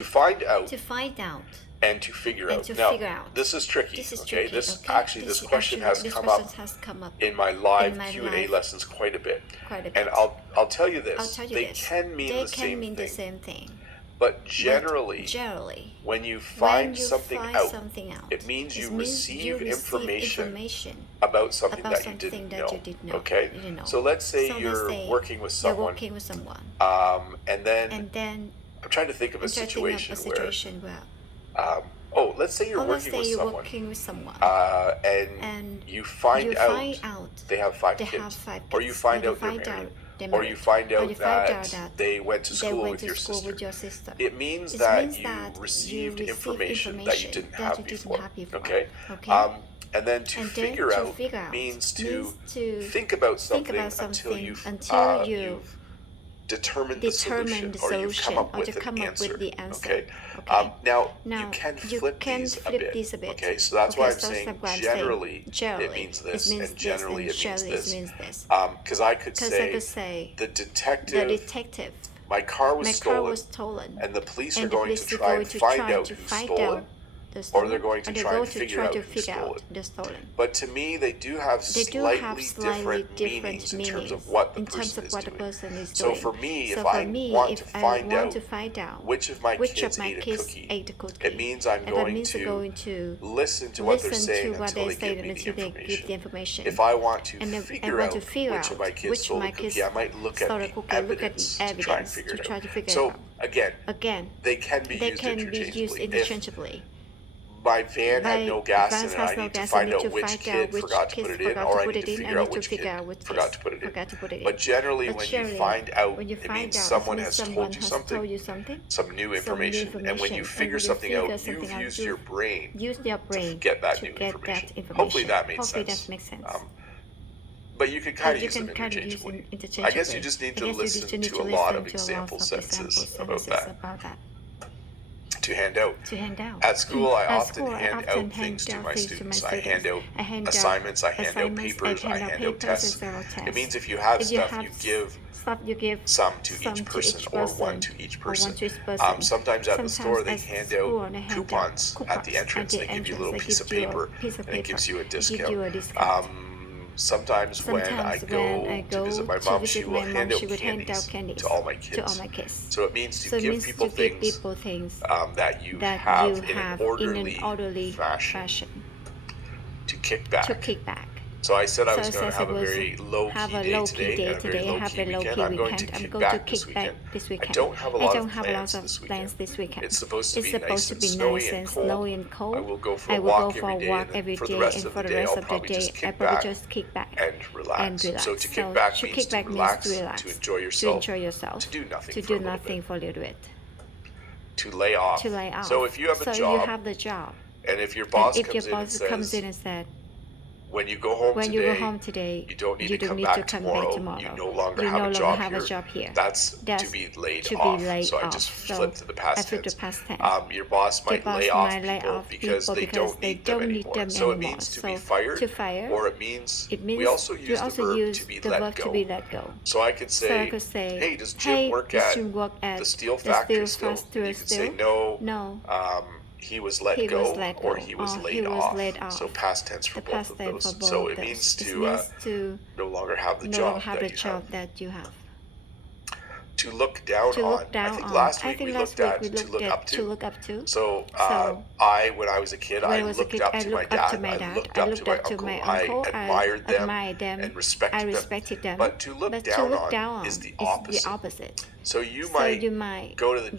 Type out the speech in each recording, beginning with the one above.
To find out to find out and to figure and out. to Now, figure out. this is tricky. This is okay, tricky. this Okay? this question has this come question up has come up in my live my Q&A live lessons quite a bit. quite a bit. And I'll tell you I'll this. tell you They this. can mean They the can same mean thing. the same thing. But generally, when when you you find find something something out, out, it means you you receive receive information about something about that you something didn't that you know. didn't know. Okay? You didn't know. So let's say So you're working with someone, and and then I'm trying to think of a situation where, let's say you're working with someone, and you find out they have 5 kids, or you find out they're married, or you find out that they went to school with your sister. It means that you received information that you didn't have before. Okay? And then to figure out means to think about something until you've determined the solution, or you've come up with an answer. Okay? Now, you can flip these a bit. Okay? So that's why I'm saying generally it means this, and generally it means this. Because I could say, the detective, my car was stolen, and the police are going to try and find out who stole it, or they're going to try and figure out who stole it. But to me, they do have slightly different meanings in terms of what the person is doing. So for me, if I want to find out which of my kids ate a cookie, it means I'm going to listen to what they're saying until they give me the information. If I want to figure out which of my kids stole the cookie, I might look at the evidence to try and figure it out. So again, they can be used interchangeably. My van had no gas in it. I need to find out which kid forgot to put it in, or I need to figure out which kid forgot to put it in. But generally, when you find out, it means someone has told you something, some new information. And when you figure something out, you've used your brain to get that new information. Hopefully that made sense. But you can kind of use them interchangeably. I guess you just need to listen to a lot of example sentences about that. To hand out. At school, I often hand out things to my students. I hand out assignments, I hand out papers, I hand out tests. It means if you have stuff, you give some to each person, or one to each person. Sometimes at the store, they hand out coupons at the entrance. They give you a little piece of paper, and it gives you a discount. Sometimes when I go to visit my mom, she will hand out candies to all my kids. So it means to give people things that you have in an orderly fashion. To kick back. So I said I was going to have a very low-key day today, and a very low-key weekend. I'm going to kick back this weekend. I don't have a lot of plans this weekend. It's supposed to be nice and snowy and cold. I will go for a walk every day, and for the rest of the day, I'll probably just kick back and relax. So to kick back means to relax, to enjoy yourself, to do nothing for a little bit. To lay off. So if you have a job, and if your boss comes in and says, when you go home today, you don't need to come back tomorrow. You no longer have a job here. That's to be laid off. So I just flip to the past tense. Your boss might lay off people because they don't need them anymore. So it means to be fired, or it means we also use the verb to be let go. So I could say, hey, does Jim work at the steel factory still? You could say, no. He was let go, or he was laid off. So past tense for both of those. So it means to no longer have the job that you have. To look down on. I think last week we looked at to look up to. So when I was a kid, I looked up to my dad. I looked up to my uncle. I admired them and respected them. But to look down on is the opposite. So you might go to the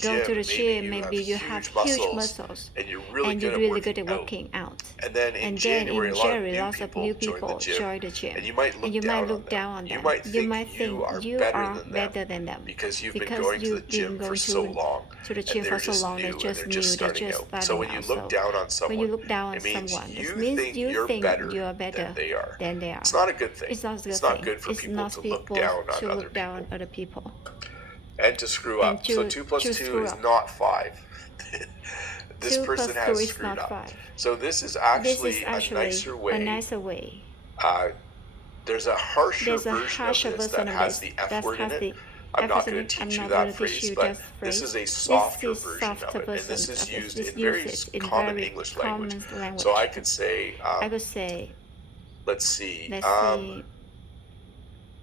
gym, maybe you have huge muscles, and you're really good at working out. And then in January, lots of new people join the gym. And you might look down on them. You might think you are better than them because you've been going to the gym for so long. They're just new, and they're just starting out. So when you look down on someone, it means you think you're better than they are. It's not a good thing. It's not good for people to look down on other people. And to screw up. So 2 plus 2 is not 5. This person has screwed up. So this is actually a nicer way. There's a harsher version of this that has the F word in it. I'm not going to teach you that phrase, but this is a softer version of it, and this is used in very common English language. So I could say, let's see,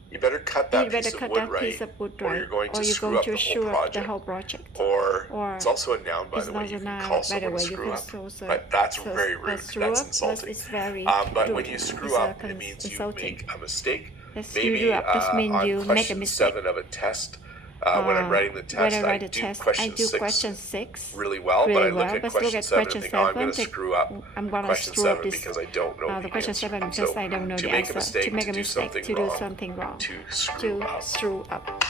you better cut that piece of wood right, or you're going to screw up the whole project. Or it's also a noun, by the way. You can call someone a screw up, but that's very rude. That's insulting. But when you screw up, it means you make a mistake. Maybe on question 7 of a test, when I'm writing the test, I do question 6 really well, but I look at question 7 and think, oh, I'm going to screw up question 7 because I don't know the answer. So to make a mistake, to do something wrong, to screw up.